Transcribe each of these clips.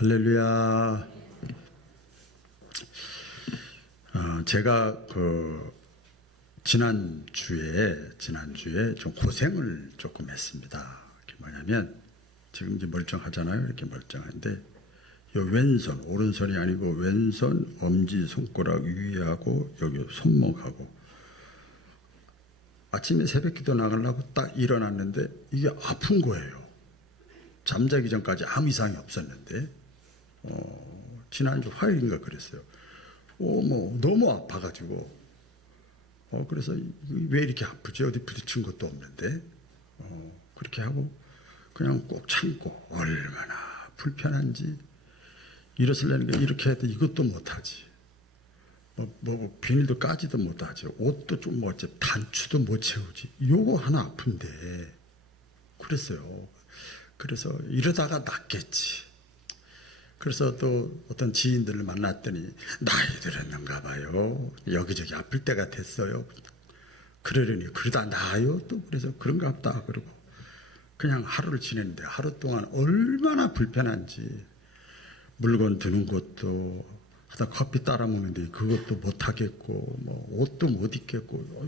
할렐루야. 제가 지난주에 좀 고생을 조금 했습니다. 그게 뭐냐면 지금 이제 멀쩡하잖아요. 이렇게 멀쩡한데 요 왼손, 오른손이 아니고 왼손 엄지 손가락 위하고 여기 손목하고 아침에 새벽기도 나가려고 딱 일어났는데 이게 아픈 거예요. 잠자기 전까지 아무 이상이 없었는데 지난주 화요일인가 그랬어요. 너무 아파가지고 그래서 왜 이렇게 아프지? 어디 부딪힌 것도 없는데 그렇게 하고 그냥 꼭 참고 얼마나 불편한지 일어서려니까 이렇게 해도 이것도 못하지. 비닐도 까지도 못하지. 옷도 좀 어째 단추도 못 채우지. 요거 하나 아픈데 그랬어요. 그래서 이러다가 낫겠지. 그래서 또 어떤 지인들을 만났더니 나이 들었는가 봐요. 여기저기 아플 때가 됐어요. 그러려니 그러다 나아요. 또 그래서 그런가 보다 그러고 그냥 하루를 지냈는데 하루 동안 얼마나 불편한지 물건 드는 것도 하다 커피 따라 먹는데 그것도 못 하겠고 옷도 못 입겠고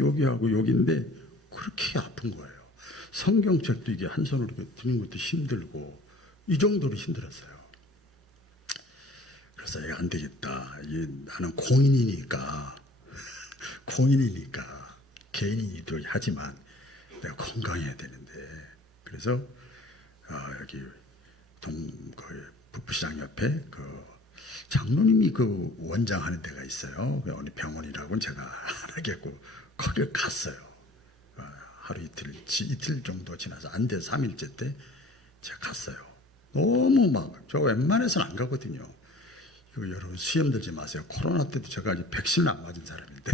여기하고 여기인데 그렇게 아픈 거예요. 성경책도 이게 한 손으로 드는 것도 힘들고 이 정도로 힘들었어요. 그래서 안 되겠다. 나는 공인이니까 개인이기도 하지만 내가 건강해야 되는데 그래서 여기 북부시장 옆에 장로님이 원장하는 데가 있어요. 어느 병원이라고는 제가 안 하겠고 거길 갔어요. 하루 이틀 정도 지나서 안 돼 3일째 때 제가 갔어요. 너무 저 웬만해서는 안 가거든요. 이거 여러분 수염 들지 마세요. 코로나 때도 제가 아직 백신을 안 맞은 사람인데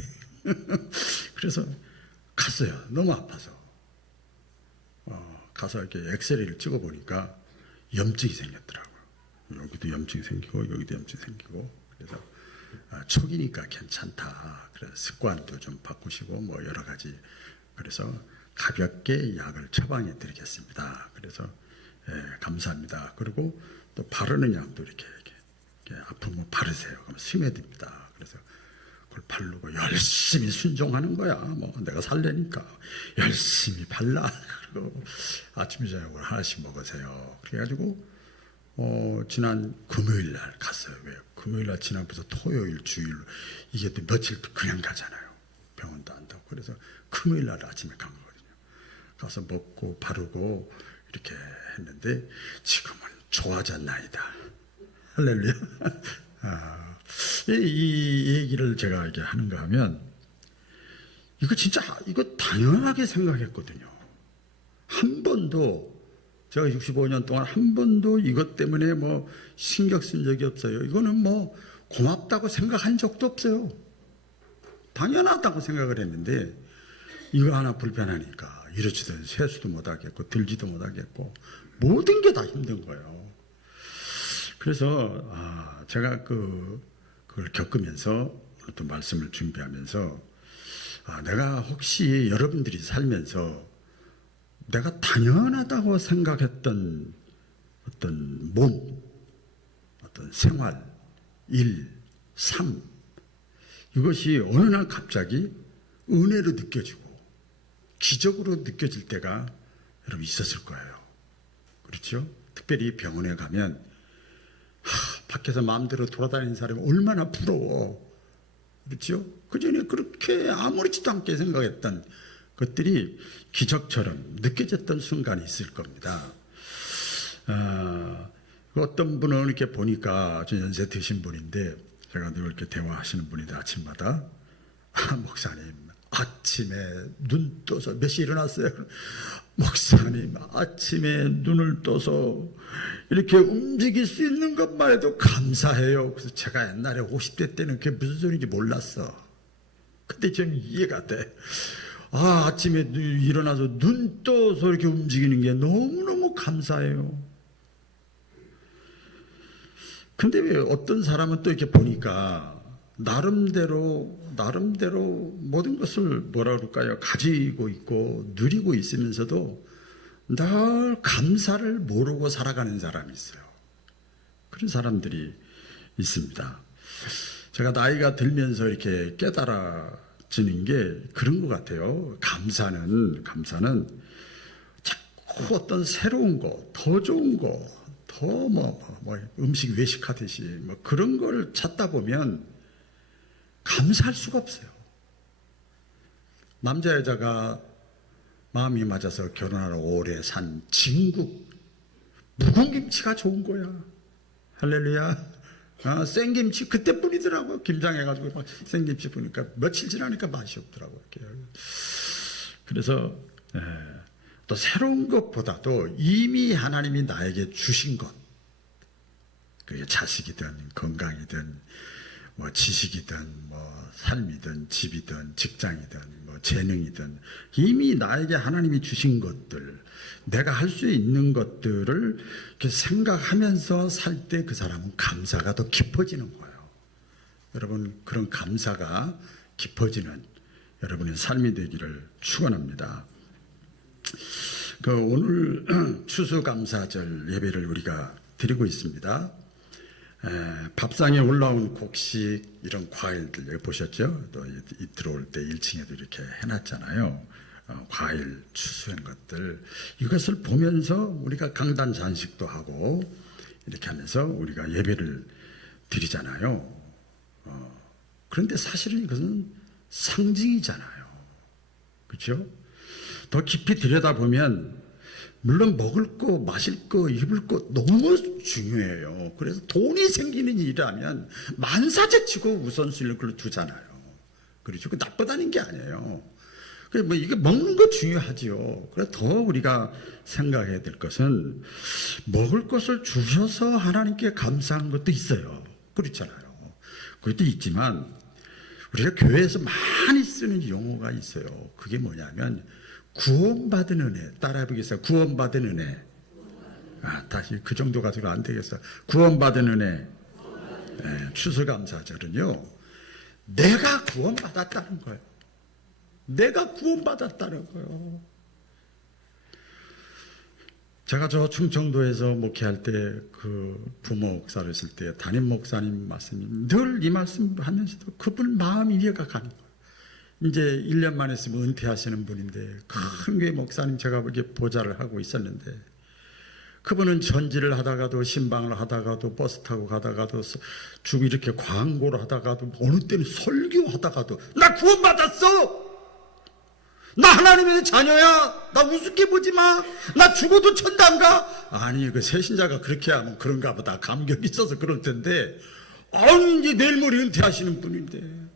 그래서 갔어요. 너무 아파서 가서 이렇게 엑스레이를 찍어 보니까 염증이 생겼더라고요. 여기도 염증이 생기고 여기도 염증이 생기고 그래서 초기니까 괜찮다. 그래서 습관도 좀 바꾸시고 여러 가지 그래서 가볍게 약을 처방해 드리겠습니다. 그래서 감사합니다. 그리고 또 바르는 약도 이렇게 아프면 바르세요. 그러면 스며듭니다. 그래서 그걸 바르고 열심히 순종하는 거야. 내가 살려니까 열심히 발라. 그리고 아침 저녁을 하나씩 먹으세요. 그래가지고 지난 금요일 날 갔어요. 왜? 금요일 날 지나면서 토요일 주일 이게 또 며칠 그냥 가잖아요. 병원도 안 가고 그래서 금요일 날 아침에 간 거거든요. 가서 먹고 바르고 이렇게 했는데 지금은 좋아졌나이다. 할렐루야. 이 얘기를 제가 이렇게 하는가 하면 이거 당연하게 생각했거든요. 한 번도 제가 65년 동안 한 번도 이것 때문에 신경 쓴 적이 없어요. 이거는 고맙다고 생각한 적도 없어요. 당연하다고 생각을 했는데 이거 하나 불편하니까 이러지도 세수도 못하겠고 들지도 못하겠고 모든 게 다 힘든 거예요. 그래서 제가 그걸 겪으면서 또 말씀을 준비하면서 내가 혹시 여러분들이 살면서 내가 당연하다고 생각했던 어떤 몸, 어떤 생활, 일, 삶 이것이 어느 날 갑자기 은혜로 느껴지고 기적으로 느껴질 때가 여러분 있었을 거예요. 그렇죠? 특별히 병원에 가면 밖에서 마음대로 돌아다니는 사람이 얼마나 부러워. 그렇죠? 그전에 그렇게 아무렇지도 않게 생각했던 것들이 기적처럼 느껴졌던 순간이 있을 겁니다. 어떤 분은 이렇게 보니까 저 연세 드신 분인데 제가 늘 이렇게 대화하시는 분인데 아침마다 목사님 아침에 눈 떠서 몇 시에 일어났어요? 목사님 아침에 눈을 떠서 이렇게 움직일 수 있는 것만 해도 감사해요. 그래서 제가 옛날에 50대 때는 그게 무슨 소리인지 몰랐어. 근데 좀 이해가 돼. 아침에 일어나서 눈 떠서 이렇게 움직이는 게 너무너무 감사해요. 근데 왜 어떤 사람은 또 이렇게 보니까 나름대로 모든 것을 뭐라 그럴까요? 가지고 있고 누리고 있으면서도 늘 감사를 모르고 살아가는 사람이 있어요. 그런 사람들이 있습니다. 제가 나이가 들면서 이렇게 깨달아지는 게 그런 것 같아요. 감사는 자꾸 어떤 새로운 거, 더 좋은 거, 더 음식 외식하듯이 그런 걸 찾다 보면 감사할 수가 없어요. 남자 여자가 마음이 맞아서 결혼하러 오래 산 진국 묵은 김치가 좋은 거야. 할렐루야. 생김치 그때 뿌리더라고요. 김장해가지고 막 생김치 뿌니까 며칠 지나니까 맛이 없더라고요. 그래서 또 새로운 것보다도 이미 하나님이 나에게 주신 것, 그게 자식이든 건강이든 지식이든 삶이든 집이든 직장이든 재능이든 이미 나에게 하나님이 주신 것들, 내가 할 수 있는 것들을 이렇게 생각하면서 살 때 그 사람은 감사가 더 깊어지는 거예요. 여러분, 그런 감사가 깊어지는 여러분의 삶이 되기를 축원합니다. 오늘 추수감사절 예배를 우리가 드리고 있습니다. 밥상에 올라온 곡식, 이런 과일들 여기 보셨죠? 또 들어올 때 1층에도 이렇게 해놨잖아요. 과일 추수한 것들, 이것을 보면서 우리가 강단 잔식도 하고 이렇게 하면서 우리가 예배를 드리잖아요. 그런데 사실은 이것은 상징이잖아요. 그렇죠? 더 깊이 들여다보면 물론 먹을 거, 마실 거, 입을 거 너무 중요해요. 그래서 돈이 생기는 일이라면 만사제치고 우선순위를 그걸 두잖아요. 그렇죠? 그 나쁘다는 게 아니에요. 이게 먹는 거 중요하지요. 그래서 더 우리가 생각해야 될 것은 먹을 것을 주셔서 하나님께 감사한 것도 있어요. 그렇잖아요. 그것도 있지만 우리가 교회에서 많이 쓰는 용어가 있어요. 그게 뭐냐면 구원받은 은혜. 따라해보겠어요. 구원받은 은혜. 다시 그 정도 가지고 안 되겠어. 구원받은 은혜. 추수감사절은요, 내가 구원받았다는 거예요. 내가 구원받았다는 거예요. 제가 저 충청도에서 목회할 때 그 부모 목사를 했을 때 담임 목사님 말씀이 늘 이 말씀 하면서도 그분 마음 이해가 가는 거예요. 이제 1년 만에 있으면 은퇴하시는 분인데 큰 교회 목사님 제가 이렇게 보좌를 하고 있었는데 그분은 전지를 하다가도 신방을 하다가도 버스 타고 가다가도 쭉 이렇게 광고를 하다가도 어느 때는 설교하다가도 나 구원받았어! 나 하나님의 자녀야! 나 우습게 보지 마! 나 죽어도 천당 가! 아니, 그 새신자가 그렇게 하면 그런가 보다. 감격이 있어서 그럴 텐데, 아니, 이제 내일 모레 은퇴하시는 분인데,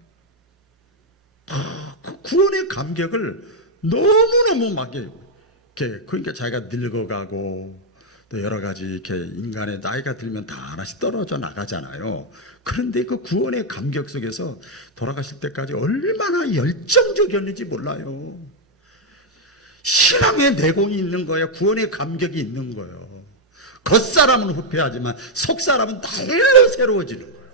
그 구원의 감격을 너무너무 막, 이렇게, 그러니까 자기가 늙어가고, 또 여러 가지 이렇게 인간의 나이가 들면 다 하나씩 떨어져 나가잖아요. 그런데 그 구원의 감격 속에서 돌아가실 때까지 얼마나 열정적이었는지 몰라요. 신앙의 내공이 있는 거예요. 구원의 감격이 있는 거예요. 겉사람은 후패하지만 속사람은 날로 새로워지는 거예요.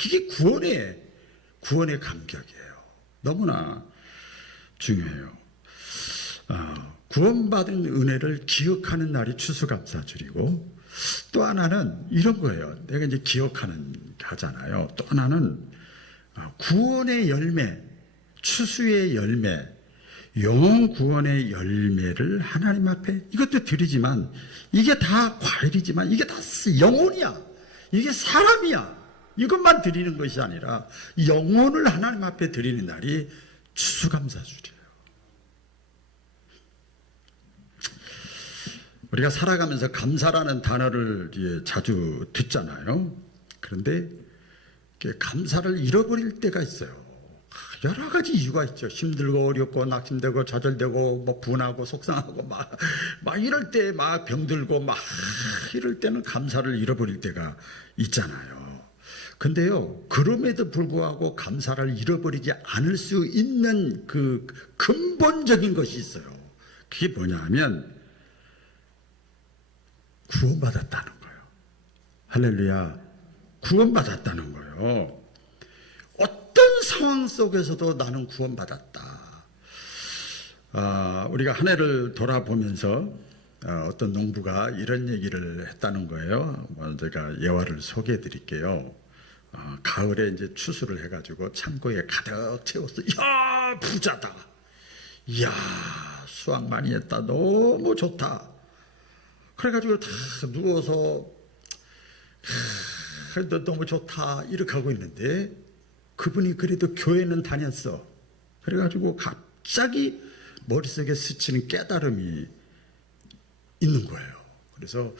그게 구원의 감격이에요. 너무나 중요해요. 구원받은 은혜를 기억하는 날이 추수감사절이고, 또 하나는 이런 거예요. 내가 이제 기억하는 하잖아요. 또 하나는 구원의 열매, 추수의 열매, 영혼 구원의 열매를 하나님 앞에 이것도 드리지만 이게 다 과일이지만 이게 다 영혼이야. 이게 사람이야. 이것만 드리는 것이 아니라 영혼을 하나님 앞에 드리는 날이 추수감사절이에요. 우리가 살아가면서 감사라는 단어를 자주 듣잖아요. 그런데 감사를 잃어버릴 때가 있어요. 여러 가지 이유가 있죠. 힘들고 어렵고 낙심되고 좌절되고 분하고 속상하고 막 이럴 때 막 병들고 막 이럴 때는 감사를 잃어버릴 때가 있잖아요. 근데요, 그럼에도 불구하고 감사를 잃어버리지 않을 수 있는 그 근본적인 것이 있어요. 그게 뭐냐 하면 구원받았다는 거예요. 할렐루야. 구원받았다는 거예요. 어떤 상황 속에서도 나는 구원받았다. 우리가 한 해를 돌아보면서 어떤 농부가 이런 얘기를 했다는 거예요. 제가 예화를 소개해 드릴게요. 가을에 이제 추수를 해가지고 창고에 가득 채웠어. 야, 부자다. 이야, 수확 많이 했다. 너무 좋다. 그래가지고 다 누워서 그래도 너무 좋다 이렇게 하고 있는데 그분이 그래도 교회는 다녔어. 그래가지고 갑자기 머릿속에 스치는 깨달음이 있는 거예요. 그래서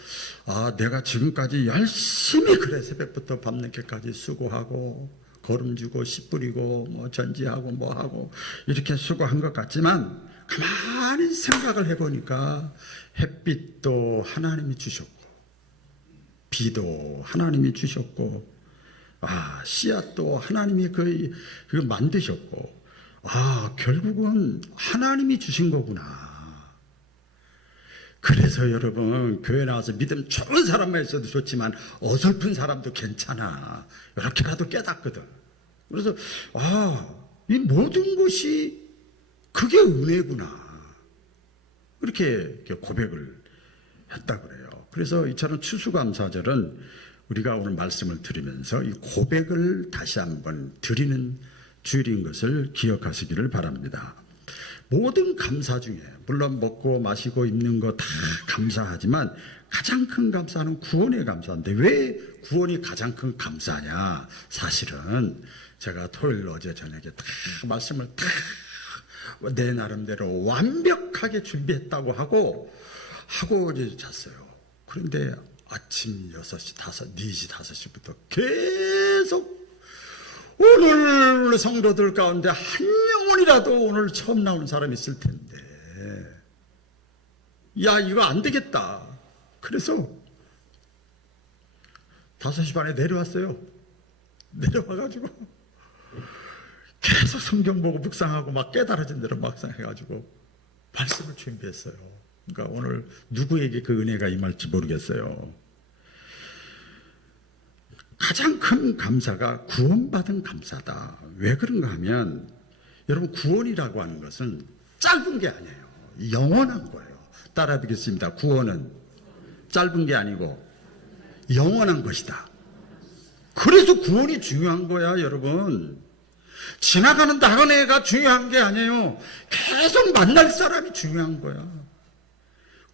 내가 지금까지 열심히 그래 새벽부터 밤늦게까지 수고하고 거름주고 씨 뿌리고 뭐 전지하고 뭐하고 이렇게 수고한 것 같지만 가만히 생각을 해보니까 햇빛도 하나님이 주셨고 비도 하나님이 주셨고 씨앗도 하나님이 그 만드셨고 결국은 하나님이 주신 거구나. 그래서 여러분 교회 나와서 믿음 좋은 사람만 있어도 좋지만 어설픈 사람도 괜찮아. 이렇게라도 깨닫거든. 그래서 이 모든 것이 그게 은혜구나. 이렇게 고백을 했다 그래요. 그래서 이처럼 추수감사절은 우리가 오늘 말씀을 들으면서 이 고백을 다시 한번 드리는 주일인 것을 기억하시기를 바랍니다. 모든 감사 중에 물론 먹고 마시고 입는 거 다 감사하지만 가장 큰 감사는 구원의 감사인데 왜 구원이 가장 큰 감사냐? 사실은 제가 토요일 어제 저녁에 다 말씀을 다 내 나름대로 완벽하게 준비했다고 하고 이제 잤어요. 그런데 아침 6시, 4시, 5시부터 계속 오늘 성도들 가운데 한 영혼이라도 오늘 처음 나오는 사람이 있을 텐데 야 이거 안 되겠다. 그래서 5시 반에 내려왔어요. 내려와가지고 계속 성경 보고 묵상하고 막 깨달아진 대로 묵상해가지고 말씀을 준비했어요. 그러니까 오늘 누구에게 그 은혜가 임할지 모르겠어요. 가장 큰 감사가 구원받은 감사다. 왜 그런가 하면 여러분 구원이라고 하는 것은 짧은 게 아니에요. 영원한 거예요. 따라 하겠습니다. 구원은 짧은 게 아니고 영원한 것이다. 그래서 구원이 중요한 거야 여러분. 지나가는 다른 애가 중요한 게 아니에요. 계속 만날 사람이 중요한 거야.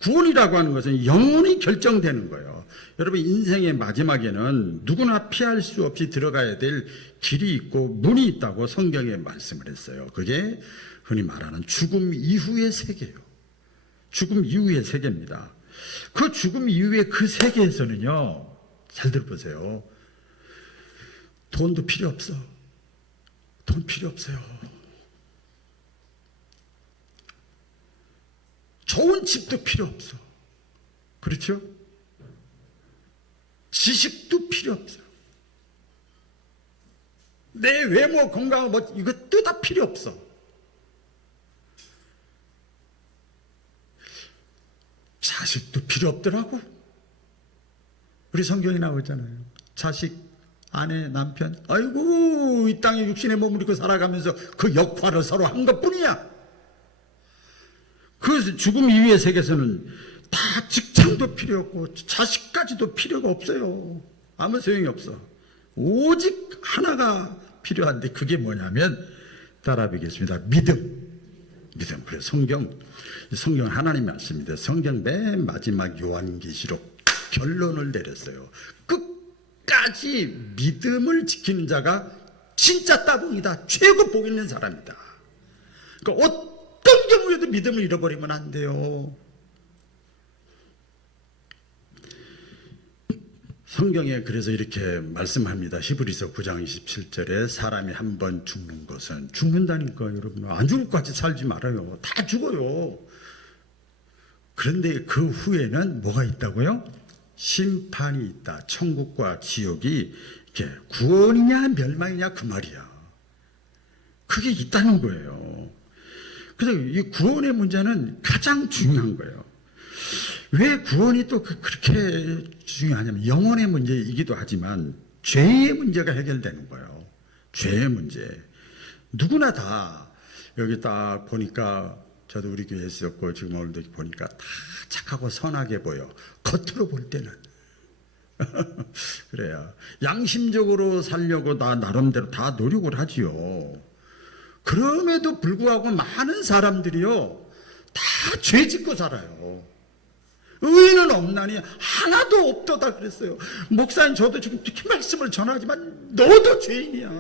구원이라고 하는 것은 영원히 결정되는 거예요. 여러분 인생의 마지막에는 누구나 피할 수 없이 들어가야 될 길이 있고 문이 있다고 성경에 말씀을 했어요. 그게 흔히 말하는 죽음 이후의 세계예요. 죽음 이후의 세계입니다. 그 죽음 이후의 그 세계에서는요. 잘 들어보세요. 돈도 필요 없어. 돈 필요 없어요. 좋은 집도 필요 없어. 그렇죠? 지식도 필요 없어요. 내 외모, 건강, 이것도 다 필요 없어. 자식도 필요 없더라고. 우리 성경에 나오잖아요. 자식, 아내, 남편, 아이고 이 땅에 육신의 몸을 입고 살아가면서 그 역할을 서로 한 것뿐이야. 그 죽음 이후의 세계에서는 다 직장도 필요 없고 자식까지도 필요가 없어요. 아무 소용이 없어. 오직 하나가 필요한데 그게 뭐냐면 따라 뵙겠습니다. 믿음. 그래서 성경은 하나님의 말씀인데 성경 맨 마지막 요한계시록 결론을 내렸어요. 끝까지 믿음을 지키는 자가 진짜 따봉이다. 최고 복 있는 사람이다. 그러니까 어떤 경우에도 믿음을 잃어버리면 안 돼요. 성경에 그래서 이렇게 말씀합니다. 히브리서 9장 27절에 사람이 한 번 죽는 것은 죽는다니까 여러분. 안 죽을 것 같이 살지 말아요. 다 죽어요. 그런데 그 후에는 뭐가 있다고요? 심판이 있다. 천국과 지옥이 이렇게 구원이냐 멸망이냐 그 말이야. 그게 있다는 거예요. 그래서 이 구원의 문제는 가장 중요한 거예요. 왜 구원이 또 그렇게 중요하냐면 영혼의 문제이기도 하지만 죄의 문제가 해결되는 거예요. 죄의 문제. 누구나 다 여기 딱 보니까 저도 우리 교회에 있었고 지금 오늘도 보니까 다 착하고 선하게 보여. 겉으로 볼 때는. 그래야 양심적으로 살려고 다 나름대로 다 노력을 하지요. 그럼에도 불구하고 많은 사람들이요 다 죄 짓고 살아요. 의인은 없나니 하나도 없도다 그랬어요. 목사님 저도 지금 이렇게 말씀을 전하지만 너도 죄인이야.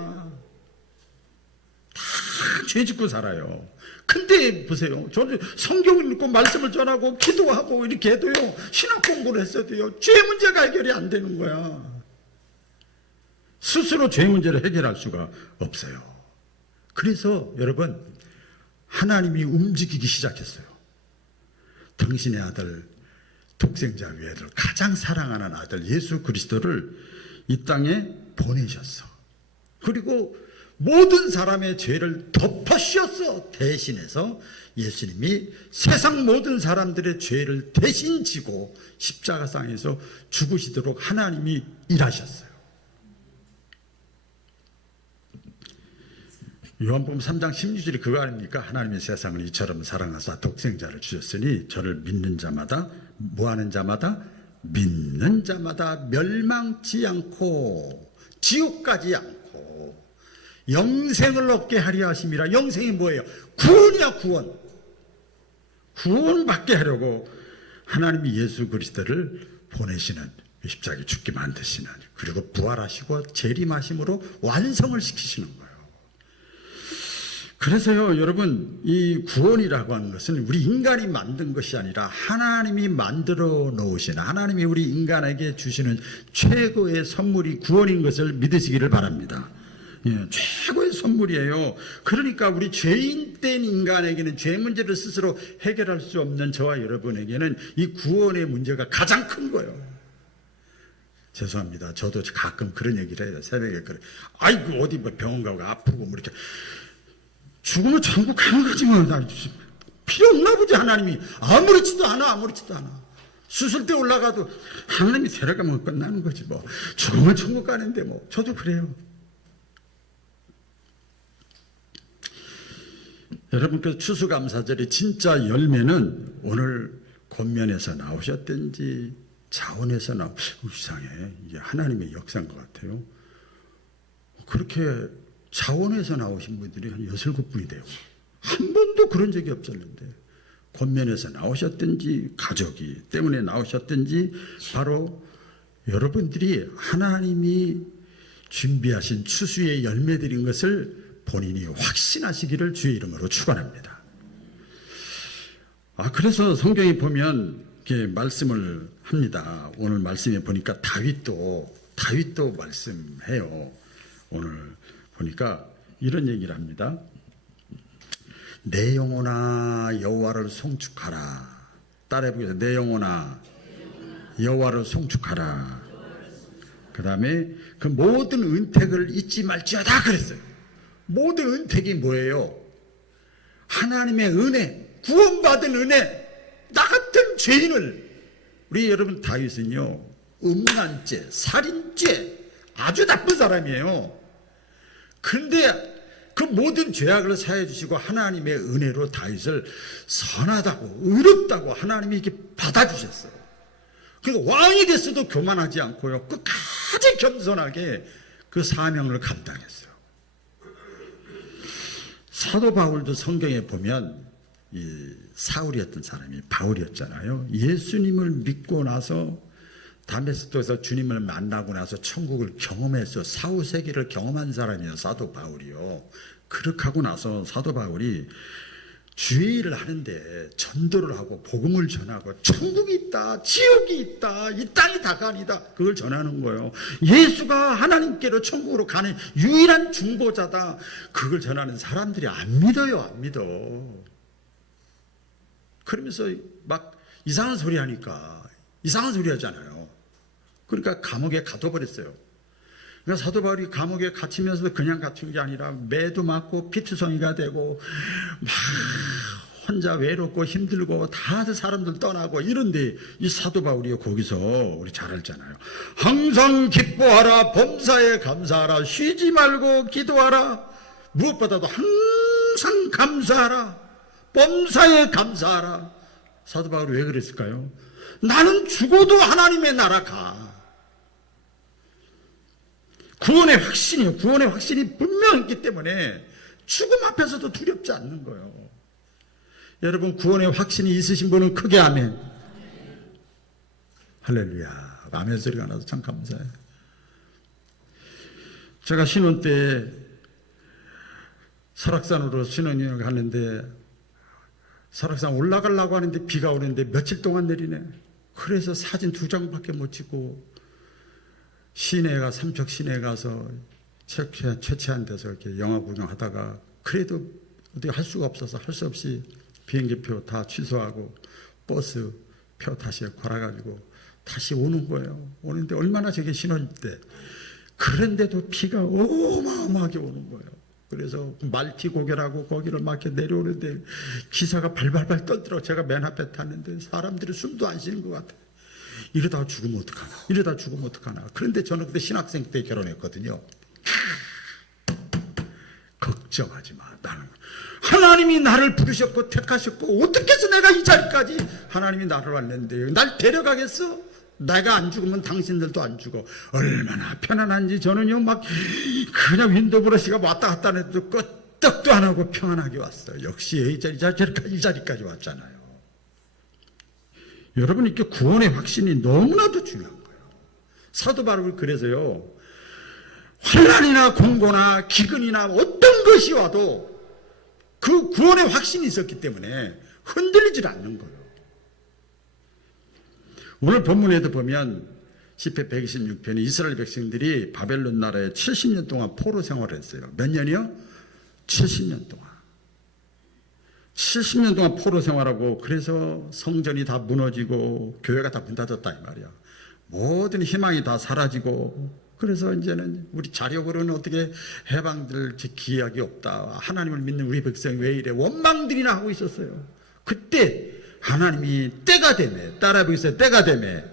다 죄 짓고 살아요. 근데 보세요. 저도 성경을 읽고 말씀을 전하고 기도하고 이렇게 해도요 신학 공부를 했어도요 죄 문제가 해결이 안 되는 거야. 스스로 죄 문제를 해결할 수가 없어요. 그래서 여러분 하나님이 움직이기 시작했어요. 당신의 아들 독생자 외아들 가장 사랑하는 아들 예수 그리스도를 이 땅에 보내셨어. 그리고 모든 사람의 죄를 덮어씌웠어. 대신해서 예수님이 세상 모든 사람들의 죄를 대신 지고 십자가상에서 죽으시도록 하나님이 일하셨어요. 요한복음 3장 16절이 그거 아닙니까? 하나님의 세상을 이처럼 사랑하사 독생자를 주셨으니 저를 믿는 자마다 뭐하는 자마다? 믿는 자마다 멸망치 않고 지옥 가지 않고 영생을 얻게 하려 하심이라. 영생이 뭐예요? 구원이야. 구원. 구원받게 하려고 하나님이 예수 그리스도를 보내시는, 십자가에 죽게 만드시는, 그리고 부활하시고 재림하심으로 완성을 시키시는 거예요. 그래서요 여러분 이 구원이라고 하는 것은 우리 인간이 만든 것이 아니라 하나님이 만들어 놓으신, 하나님이 우리 인간에게 주시는 최고의 선물이 구원인 것을 믿으시기를 바랍니다. 예, 최고의 선물이에요. 그러니까 우리 죄인된 인간에게는 죄 문제를 스스로 해결할 수 없는 저와 여러분에게는 이 구원의 문제가 가장 큰 거예요. 죄송합니다. 저도 가끔 그런 얘기를 해요. 새벽에 그래. 아이고 어디 뭐 병원 가고 아프고 뭐 이렇게 죽으면 천국 가는 거지 뭐. 필요 없나 보지. 하나님이 아무렇지도 않아. 수술대 올라가도 하나님이 데려가면 끝나는 거지 뭐. 죽으면 천국 가는데 뭐. 저도 그래요. 여러분께서 추수감사절의 진짜 열매는 오늘 권면에서 나오셨든지 자원에서 이상해. 이게 하나님의 역사인 것 같아요. 그렇게 자원에서 나오신 분들이 한 6, 7분이 돼요. 한 번도 그런 적이 없었는데 권면에서 나오셨든지 가족이 때문에 나오셨든지 바로 여러분들이 하나님이 준비하신 추수의 열매들인 것을 본인이 확신하시기를 주의 이름으로 축원합니다. 그래서 성경에 보면 이렇게 말씀을 합니다. 오늘 말씀에 보니까 다윗도 말씀해요. 오늘 보니까 이런 얘기를 합니다. 내 영혼아 여호와를 송축하라. 따라해 보겠습니다. 내 영혼아 여호와를 송축하라. 그 다음에 그 모든 은택을 잊지 말지어다 그랬어요. 모든 은택이 뭐예요? 하나님의 은혜, 구원받은 은혜. 나 같은 죄인을, 우리 여러분 다윗은요 음란죄, 살인죄 아주 나쁜 사람이에요. 근데 그 모든 죄악을 사해 주시고 하나님의 은혜로 다윗을 선하다고 의롭다고 하나님이 이렇게 받아주셨어요. 그리고 왕이 됐어도 교만하지 않고요 끝까지 겸손하게 그 사명을 감당했어요. 사도 바울도 성경에 보면 이 사울이었던 사람이 바울이었잖아요. 예수님을 믿고 나서 다메섹도에서 주님을 만나고 나서 천국을 경험해서 사후세계를 경험한 사람이에요. 사도 바울이요. 그렇게 하고 나서 사도 바울이 주의 일을 하는데 전도를 하고 복음을 전하고 천국이 있다, 지옥이 있다, 이 땅이 다가 아니다, 그걸 전하는 거예요. 예수가 하나님께로 천국으로 가는 유일한 중보자다, 그걸 전하는 사람들이 안 믿어요. 안 믿어. 그러면서 막 이상한 소리 하니까 이상한 소리 하잖아요. 그러니까 감옥에 가둬버렸어요. 그러니까 사도 바울이 감옥에 갇히면서도 그냥 갇힌 게 아니라 매도 맞고 피투성이가 되고 막 혼자 외롭고 힘들고 다 사람들 떠나고 이런데 이 사도 바울이 거기서 우리 잘 알잖아요. 항상 기뻐하라, 범사에 감사하라, 쉬지 말고 기도하라, 무엇보다도 항상 감사하라. 범사에 감사하라. 사도 바울이 왜 그랬을까요? 나는 죽어도 하나님의 나라 가. 구원의 확신이요. 구원의 확신이 분명했기 때문에 죽음 앞에서도 두렵지 않는 거예요. 여러분, 구원의 확신이 있으신 분은 크게 아멘. 할렐루야. 아멘 소리가 나서 참 감사해요. 제가 신혼 때 설악산으로 신혼여행 갔는데 설악산 올라가려고 하는데 비가 오는데 며칠 동안 내리네. 그래서 사진 2장밖에 못 찍고 시내가 삼척 시내에 가서 최치한 데서 이렇게 영화 구경하다가 그래도 어떻게 할 수가 없어서 할 수 없이 비행기표 다 취소하고 버스 표 다시 걸어가지고 다시 오는 거예요. 오는데 얼마나 저게 신혼 때 그런데도 비가 어마어마하게 오는 거예요. 그래서 말티 고개라고 거기를 막 이렇게 내려오는데 기사가 발발발 떨더라고. 제가 맨 앞에 탔는데 사람들이 숨도 안 쉬는 것 같아요. 이러다 죽으면 어떡하나. 이러다 죽으면 어떡하나. 그런데 저는 그때 신학생 때 결혼했거든요. 걱정하지 마. 나는 하나님이 나를 부르셨고 택하셨고 어떻게 해서 내가 이 자리까지 하나님이 나를 왔는데 날 데려가겠어? 내가 안 죽으면 당신들도 안 죽어. 얼마나 편안한지 저는요 막 그냥 윈도브러시가 왔다 갔다 해도 끄떡도 안 하고 평안하게 왔어요. 역시 이 자리까지 왔잖아요. 여러분, 이렇게 구원의 확신이 너무나도 중요한 거예요. 사도 바울이 그래서요, 환난이나 공고나 기근이나 어떤 것이 와도 그 구원의 확신이 있었기 때문에 흔들리질 않는 거예요. 오늘 본문에도 보면 시편 126편에 이스라엘 백성들이 바벨론 나라에 70년 동안 포로 생활을 했어요. 몇 년이요? 70년 동안. 70년 동안 포로 생활하고 그래서 성전이 다 무너지고 교회가 다 문 닫았다 이 말이야. 모든 희망이 다 사라지고 그래서 이제는 우리 자력으로는 어떻게 해방될 기약이 없다. 하나님을 믿는 우리 백성이 왜 이래 원망들이나 하고 있었어요. 그때 하나님이 때가 되네. 따라 보세요. 때가 되네.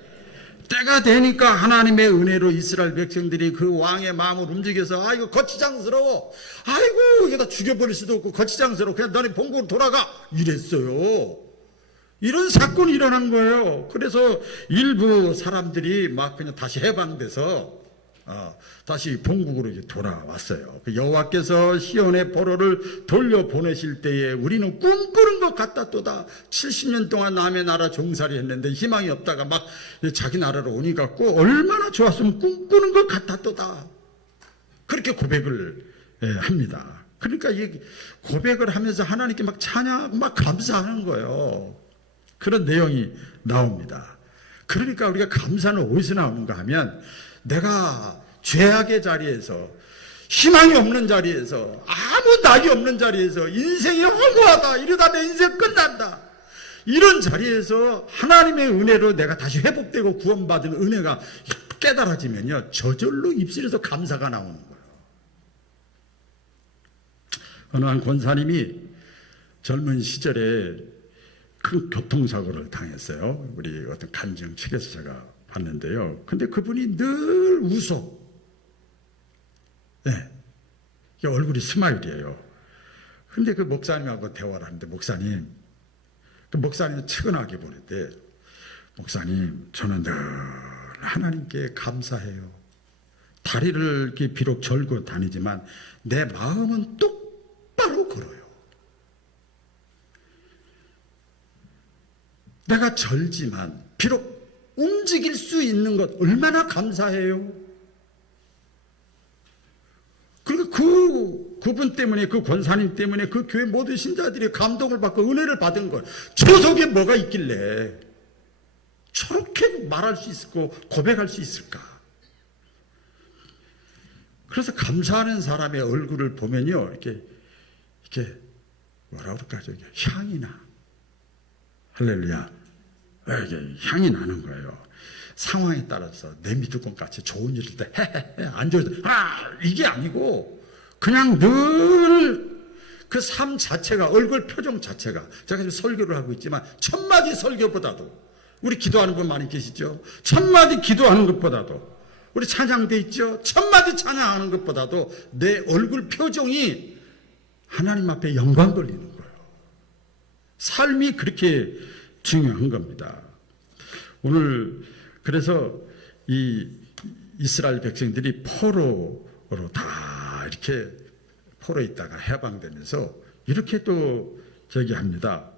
때가 되니까 하나님의 은혜로 이스라엘 백성들이 그 왕의 마음을 움직여서 아이고 거치장스러워. 아이고 이거 다 죽여버릴 수도 없고 거치장스러워. 그냥 너네 본국으로 돌아가. 이랬어요. 이런 사건이 일어난 거예요. 그래서 일부 사람들이 막 그냥 다시 해방돼서 다시 본국으로 돌아왔어요. 여호와께서 시온의 포로를 돌려보내실 때에 우리는 꿈꾸는 것 같았도다. 70년 동안 남의 나라 종살이 했는데 희망이 없다가 막 자기 나라로 오니까 얼마나 좋았으면 꿈꾸는 것 같았도다. 그렇게 고백을 합니다. 그러니까 이 고백을 하면서 하나님께 막 찬양하고 막 감사하는 거예요. 그런 내용이 나옵니다. 그러니까 우리가 감사는 어디서 나오는가 하면 내가 죄악의 자리에서 희망이 없는 자리에서 아무 낙이 없는 자리에서 인생이 허무하다 이러다 내 인생 끝난다 이런 자리에서 하나님의 은혜로 내가 다시 회복되고 구원받은 은혜가 깨달아지면요 저절로 입술에서 감사가 나오는 거예요. 어느 한 권사님이 젊은 시절에 큰 교통사고를 당했어요. 우리 어떤 간증 책에서 제가 봤는데요. 근데 그분이 늘 웃어. 네. 얼굴이 스마일이에요. 근데 그 목사님하고 대화를 하는데 그 목사님은 측은하게 보는데 목사님 저는 늘 하나님께 감사해요. 다리를 이렇게 비록 절고 다니지만 내 마음은 똑바로 걸어요. 내가 절지만 비록 움직일 수 있는 것 얼마나 감사해요. 그러니까 그분 때문에 그 권사님 때문에 그 교회 모든 신자들이 감동을 받고 은혜를 받은 것 저 속에 뭐가 있길래 저렇게 말할 수 있고 고백할 수 있을까. 그래서 감사하는 사람의 얼굴을 보면요 이렇게 뭐라 그럴까 저기 향이 나. 할렐루야. 이게 향이 나는 거예요. 상황에 따라서 내 믿을 것 같이 좋은 일일 때 헤헤헤 안 좋을 때 이게 아니고 그냥 늘 그 삶 자체가 얼굴 표정 자체가 제가 지금 설교를 하고 있지만 천마디 설교보다도 우리 기도하는 분 많이 계시죠. 천마디 기도하는 것보다도 우리 찬양돼 있죠. 천마디 찬양하는 것보다도 내 얼굴 표정이 하나님 앞에 영광 돌리는 거예요. 삶이 그렇게 중요한 겁니다. 오늘 그래서 이 이스라엘 백성들이 포로로 다 이렇게 포로에 있다가 해방되면서 이렇게 또 저기 합니다.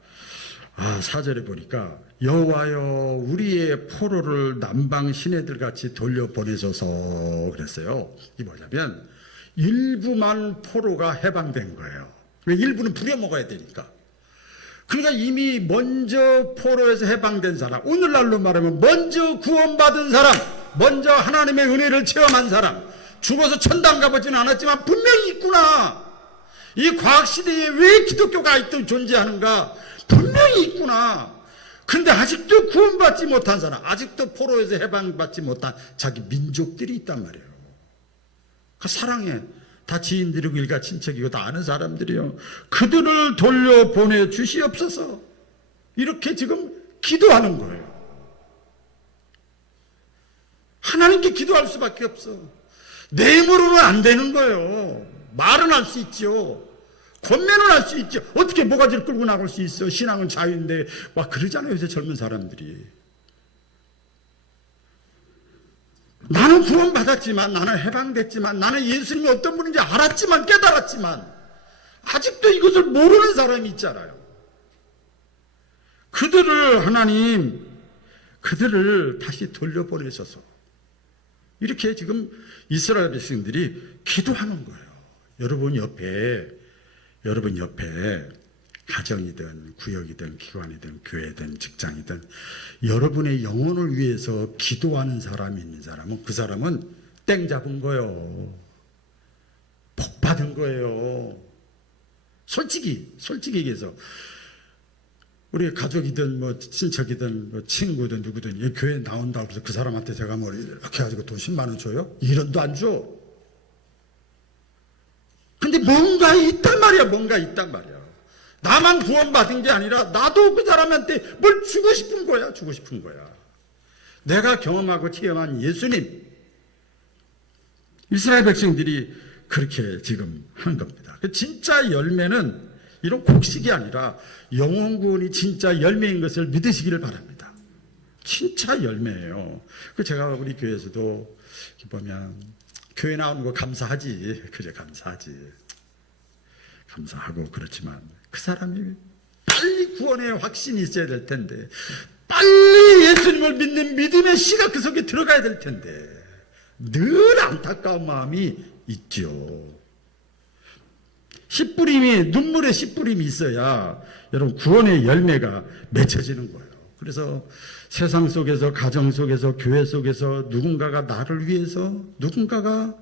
4절에 보니까 여호와여 우리의 포로를 남방 시내들 같이 돌려보내소서 그랬어요. 이게 뭐냐면 일부만 포로가 해방된 거예요. 왜? 일부는 부려먹어야 되니까. 그러니까 이미 먼저 포로에서 해방된 사람, 오늘날로 말하면 먼저 구원받은 사람, 먼저 하나님의 은혜를 체험한 사람, 죽어서 천당 가보지는 않았지만 분명히 있구나. 이 과학시대에 왜 기독교가 아직도 존재하는가? 분명히 있구나. 근데 아직도 구원받지 못한 사람, 아직도 포로에서 해방받지 못한 자기 민족들이 있단 말이에요. 그 사랑해. 다 지인들이고 일가 친척이고 다 아는 사람들이요. 그들을 돌려보내 주시옵소서. 이렇게 지금 기도하는 거예요. 하나님께 기도할 수밖에 없어. 내 힘으로는 안 되는 거예요. 말은 할 수 있죠. 권면은 할 수 있죠. 어떻게 모가지를 끌고 나갈 수 있어. 신앙은 자유인데 막 그러잖아요. 요새 젊은 사람들이. 나는 구원받았지만, 나는 해방됐지만, 나는 예수님이 어떤 분인지 알았지만, 깨달았지만 아직도 이것을 모르는 사람이 있잖아요. 그들을 하나님, 그들을 다시 돌려보내셔서 이렇게 지금 이스라엘 백성들이 기도하는 거예요. 여러분 옆에 가정이든 구역이든 기관이든 교회든 직장이든 여러분의 영혼을 위해서 기도하는 사람이 있는 사람은 그 사람은 땡 잡은 거예요. 복 받은 거예요. 솔직히 얘기해서 우리 가족이든 뭐 친척이든 뭐 친구든 누구든 이 교회에 나온다고 해서 그 사람한테 제가 뭐 이렇게 가지고 돈 10만 원 줘요? 1원도 안 줘. 근데 뭔가 있단 말이야. 나만 구원받은 게 아니라 나도 그 사람한테 뭘 주고 싶은 거야. 내가 경험하고 체험한 예수님. 이스라엘 백성들이 그렇게 지금 한 겁니다. 진짜 열매는 이런 곡식이 아니라 영혼 구원이 진짜 열매인 것을 믿으시기를 바랍니다. 진짜 열매예요. 제가 우리 교회에서도 보면 교회 나오는 거 감사하지. 그래 감사하지. 감사하고 그렇지만 그 사람이 빨리 구원의 확신이 있어야 될 텐데 빨리 예수님을 믿는 믿음의 씨가 그 속에 들어가야 될 텐데 늘 안타까운 마음이 있죠. 눈물의 씨뿌림이 있어야 여러분 구원의 열매가 맺혀지는 거예요. 그래서 세상 속에서 가정 속에서 교회 속에서 누군가가 나를 위해서 누군가가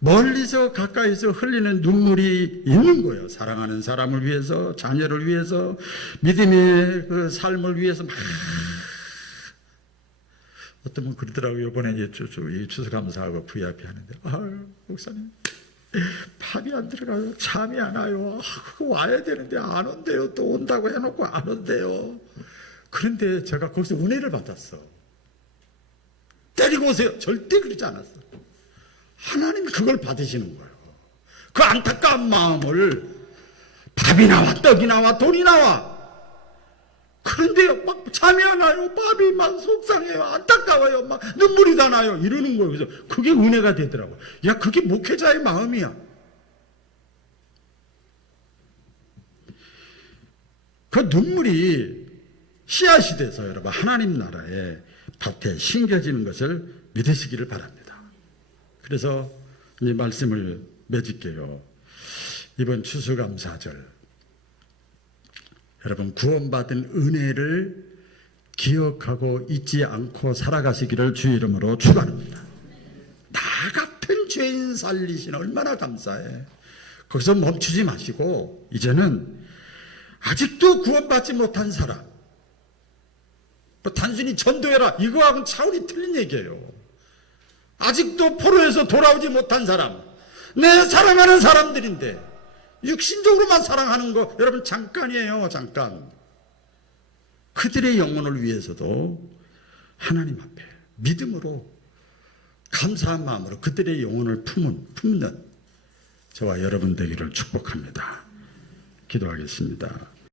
멀리서 가까이서 흘리는 눈물이 있는 거예요. 사랑하는 사람을 위해서, 자녀를 위해서, 믿음의 그 삶을 위해서 막 어떤 분 그러더라고요. 이번에 추수감사하고 VIP 하는데 목사님 밥이 안 들어가요. 잠이 안 와요. 그거 와야 되는데 안 온대요. 또 온다고 해놓고 안 온대요. 그런데 제가 거기서 은혜를 받았어. 때리고 오세요. 절대 그러지 않았어. 하나님이 그걸 받으시는 거예요. 그 안타까운 마음을 밥이 나와 떡이 나와 돈이 나와. 그런데 막 잠이 안 와요. 밥이 막 속상해요. 안타까워요. 막 눈물이 다 나요. 이러는 거예요. 그래서 그게 은혜가 되더라고요. 야, 그게 목회자의 마음이야. 그 눈물이 씨앗이 돼서 여러분 하나님 나라의 밭에 심겨지는 것을 믿으시기를 바랍니다. 그래서 이 말씀을 맺을게요. 이번 추수감사절 여러분 구원받은 은혜를 기억하고 잊지 않고 살아가시기를 주 이름으로 축원합니다. 나 같은 죄인 살리신 얼마나 감사해. 거기서 멈추지 마시고 이제는 아직도 구원받지 못한 사람 단순히 전도해라 이거하고는 차원이 틀린 얘기예요. 아직도 포로에서 돌아오지 못한 사람, 내 사랑하는 사람들인데 육신적으로만 사랑하는 거 여러분 잠깐이에요. 잠깐. 그들의 영혼을 위해서도 하나님 앞에 믿음으로 감사한 마음으로 그들의 영혼을 품는 저와 여러분 되기를 축복합니다. 기도하겠습니다.